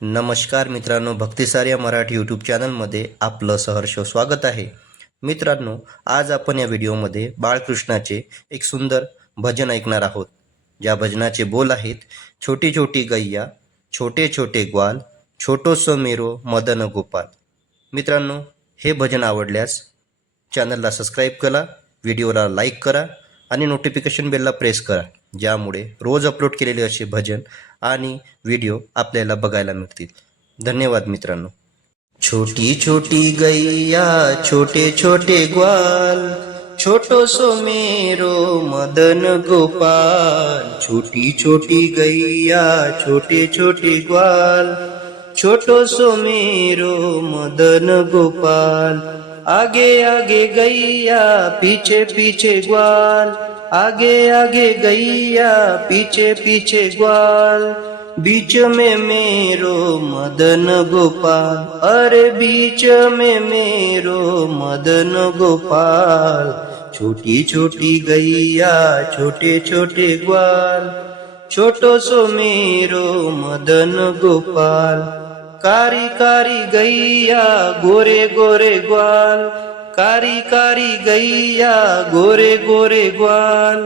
नमस्कार मित्रांनो भक्तिसार्या मराठी यूट्यूब चॅनलमध्ये आपलं सहर्ष स्वागत आहे. मित्रांनो आज आपण या व्हिडिओमध्ये बाळकृष्णाचे एक सुंदर भजन ऐकणार आहोत. ज्या भजनाचे बोल आहेत छोटी छोटी गैया छोटे छोटे ग्वाल छोटोसो मेरो मदन गोपाल. मित्रांनो हे भजन आवडल्यास चॅनलला सबस्क्राईब करा व्हिडिओला लाईक करा आणि नोटिफिकेशन बेलला प्रेस करा. ज्यामुळे रोज अपलोड केलेले असे भजन आणि व्हिडिओ आपल्याला बघायला मिळतील. धन्यवाद मित्रांनो. छोटी छोटी गैया छोटे छोटे ग्वाल छोटो सो मेरो मदन गोपाल. छोटी छोटी गैया छोटे छोटे ग्वाल छोटो सो मेरो मदन गोपाल. आगे आगे गैया पीछे पीछे ग्वाल आगे आगे गैया पीछे पीछे ग्वाल बीच में मेरो मदन गोपाल अरे बीच में मेरो मदन गोपाल छोटी छोटी गैया छोटे छोटे ग्वाल छोटो सो मेरो मदन गोपाल कारी कारी गैया गोरे गोरे ग्वाल કારી કારી ગૈયા ગોરે ગોરે ગ્વાલ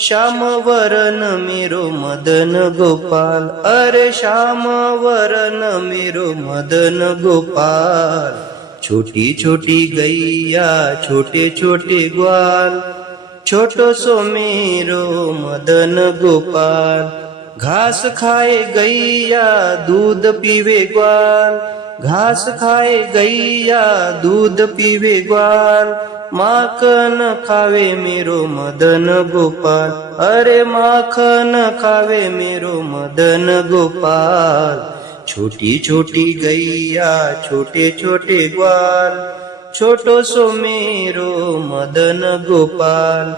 શ્યામ વરન મેરો મદન ગોપાલ અરે શ્યામ વરન મેરો મદન ગોપાલ છોટી છોટી ગૈયા છોટે છોટે ગ્વાલ છોટો સો મેરો મદન ગોપાલ ઘાસ ખાય ગૈયા દૂધ પીવે ગ્વાલ ઘાસ ખાય ગૈયા દૂધ પીવે ગ્વાલ માખન ખાવે મેરો મદન ગોપાલ. અરે માખન ખાવે મેરો મદન ગોપાલ. છોટી છોટી ગૈયા છોટે છોટે ગ્વાલ છોટો સો મેરો મદન ગોપાલ.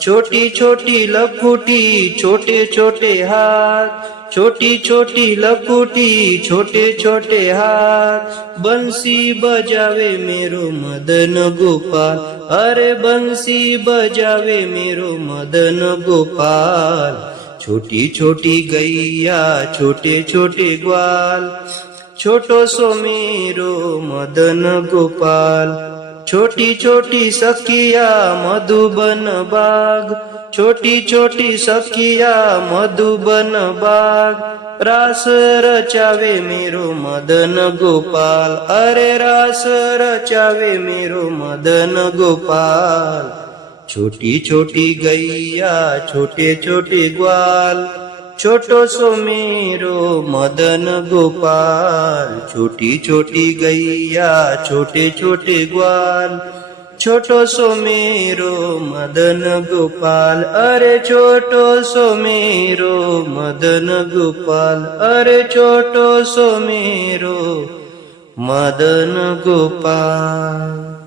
छोटी छोटी लखुटी छोटे छोटे हाथ छोटी छोटी लखुटी छोटे छोटे हाथ बंसी बजावे मेरो मदन गोपाल अरे बंसी बजावे मेरो मदन गोपाल छोटी छोटी गैया छोटे छोटे ग्वाल छोटो सो मेरो मदन गोपाल છોટી છોટી સખિયા મધુબન બાગ છોટી છોટી સખિયા મધુબન બાગ રાસ રચાવે મેરો મદન ગોપાલ અરે રાસ રચાવે મેરો મદન ગોપાલ છોટી છોટી ગૈયા છોટે છોટી ગ્વાલ છોટો સો મેરો મદન ગોપાલ. છોટી છોટી ગૈયા, છોટે છોટે ગ્વાલ. છોટો સો મેરો મદન ગોપાલ. અરે છોટો સો મેરો મદન ગોપાલ. અરે છોટો સો મેરો મદન ગોપાલ.